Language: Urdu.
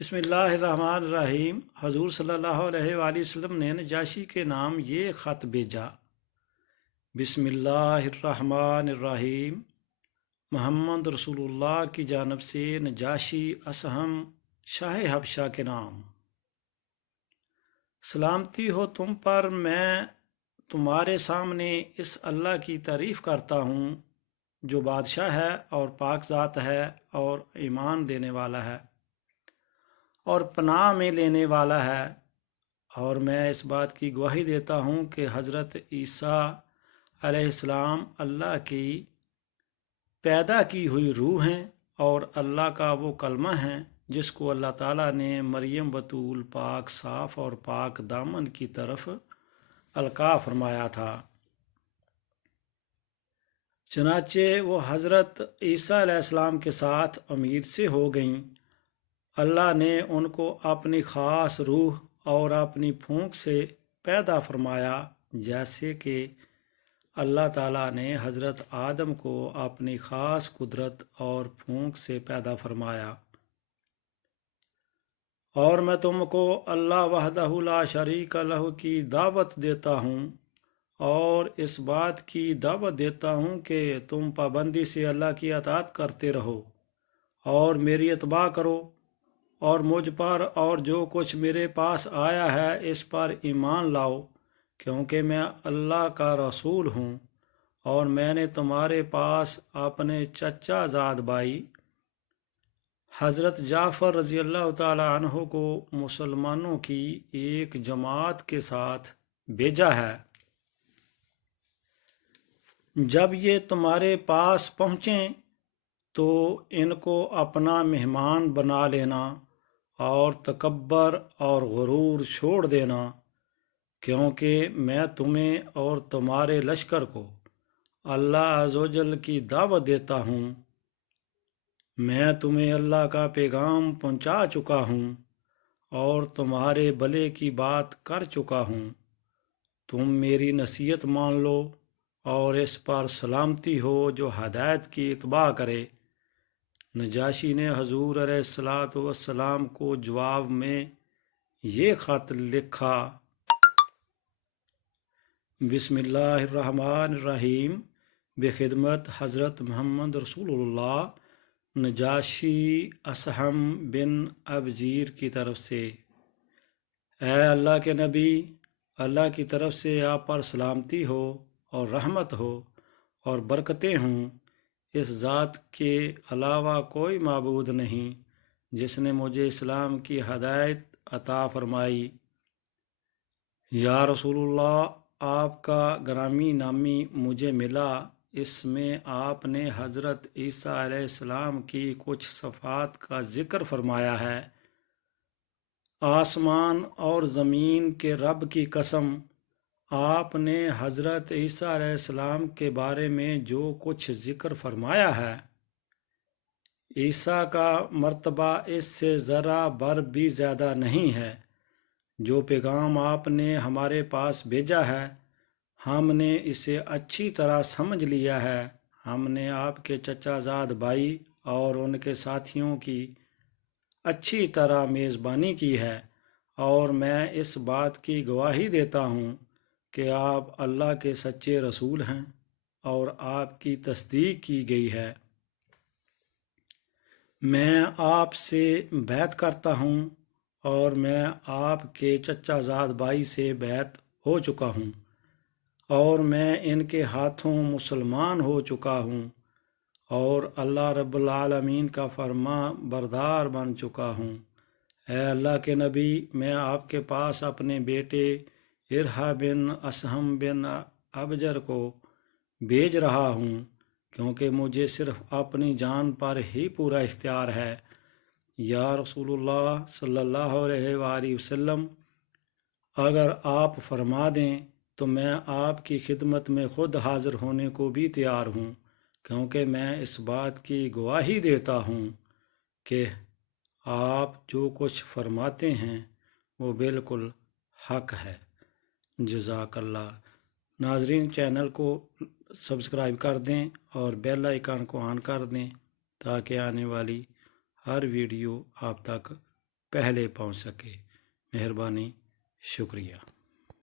بسم اللہ الرحمن الرحیم۔ حضور صلی اللہ علیہ وآلہ وسلم نے نجاشی کے نام یہ خط بھیجا۔ بسم اللہ الرحمن الرحیم، محمد رسول اللہ کی جانب سے نجاشی اصہم شاہ حبشہ کے نام۔ سلامتی ہو تم پر، میں تمہارے سامنے اس اللہ کی تعریف کرتا ہوں جو بادشاہ ہے اور پاک ذات ہے اور ایمان دینے والا ہے اور پناہ میں لینے والا ہے، اور میں اس بات کی گواہی دیتا ہوں کہ حضرت عیسیٰ علیہ السلام اللہ کی پیدا کی ہوئی روح ہیں اور اللہ کا وہ کلمہ ہیں جس کو اللہ تعالیٰ نے مریم بطول پاک صاف اور پاک دامن کی طرف القاء فرمایا تھا۔ چنانچہ وہ حضرت عیسیٰ علیہ السلام کے ساتھ امید سے ہو گئیں۔ اللہ نے ان کو اپنی خاص روح اور اپنی پھونک سے پیدا فرمایا، جیسے کہ اللہ تعالیٰ نے حضرت آدم کو اپنی خاص قدرت اور پھونک سے پیدا فرمایا۔ اور میں تم کو اللہ وحدہ لا شریک لہ کی دعوت دیتا ہوں اور اس بات کی دعوت دیتا ہوں کہ تم پابندی سے اللہ کی اطاعت کرتے رہو اور میری اتباع کرو، اور مجھ پر اور جو کچھ میرے پاس آیا ہے اس پر ایمان لاؤ، کیونکہ میں اللہ کا رسول ہوں، اور میں نے تمہارے پاس اپنے چچا زاد بھائی حضرت جعفر رضی اللہ تعالی عنہ کو مسلمانوں کی ایک جماعت کے ساتھ بھیجا ہے۔ جب یہ تمہارے پاس پہنچیں تو ان کو اپنا مہمان بنا لینا اور تکبر اور غرور چھوڑ دینا، کیونکہ میں تمہیں اور تمہارے لشکر کو اللہ عز و جل کی دعوت دیتا ہوں۔ میں تمہیں اللہ کا پیغام پہنچا چکا ہوں اور تمہارے بھلے کی بات کر چکا ہوں۔ تم میری نصیحت مان لو اور اس پر سلامتی ہو جو ہدایت کی اتباع کرے۔ نجاشی نے حضور علیہ السلام کو جواب میں یہ خط لکھا۔ بسم اللہ الرحمن الرحیم، بخدمت حضرت محمد رسول اللہ، نجاشی اصہم بن ابجیر کی طرف سے۔ اے اللہ کے نبی، اللہ کی طرف سے آپ پر سلامتی ہو اور رحمت ہو اور برکتیں ہوں۔ اس ذات کے علاوہ کوئی معبود نہیں جس نے مجھے اسلام کی ہدایت عطا فرمائی۔ یا رسول اللہ، آپ کا گرامی نامی مجھے ملا، اس میں آپ نے حضرت عیسیٰ علیہ السلام کی کچھ صفات کا ذکر فرمایا ہے۔ آسمان اور زمین کے رب کی قسم، آپ نے حضرت عیسیٰ علیہ السلام کے بارے میں جو کچھ ذکر فرمایا ہے، عیسیٰ کا مرتبہ اس سے ذرا بر بھی زیادہ نہیں ہے۔ جو پیغام آپ نے ہمارے پاس بھیجا ہے، ہم نے اسے اچھی طرح سمجھ لیا ہے۔ ہم نے آپ کے چچا زاد بھائی اور ان کے ساتھیوں کی اچھی طرح میزبانی کی ہے، اور میں اس بات کی گواہی دیتا ہوں کہ آپ اللہ کے سچے رسول ہیں اور آپ کی تصدیق کی گئی ہے۔ میں آپ سے بیعت کرتا ہوں اور میں آپ کے چچا زاد بھائی سے بیعت ہو چکا ہوں، اور میں ان کے ہاتھوں مسلمان ہو چکا ہوں اور اللہ رب العالمین کا فرما بردار بن چکا ہوں۔ اے اللہ کے نبی، میں آپ کے پاس اپنے بیٹے ارحا بن اصہم بن ابجر کو بھیج رہا ہوں، کیونکہ مجھے صرف اپنی جان پر ہی پورا اختیار ہے۔ یا رسول اللہ صلی اللہ علیہ وآلہ وسلم، اگر آپ فرما دیں تو میں آپ کی خدمت میں خود حاضر ہونے کو بھی تیار ہوں، کیونکہ میں اس بات کی گواہی دیتا ہوں کہ آپ جو کچھ فرماتے ہیں وہ بالکل حق ہے۔ جزاک اللہ۔ ناظرین، چینل کو سبسکرائب کر دیں اور بیل آئیکن کو آن کر دیں تاکہ آنے والی ہر ویڈیو آپ تک پہلے پہنچ سکے۔ مہربانی، شکریہ۔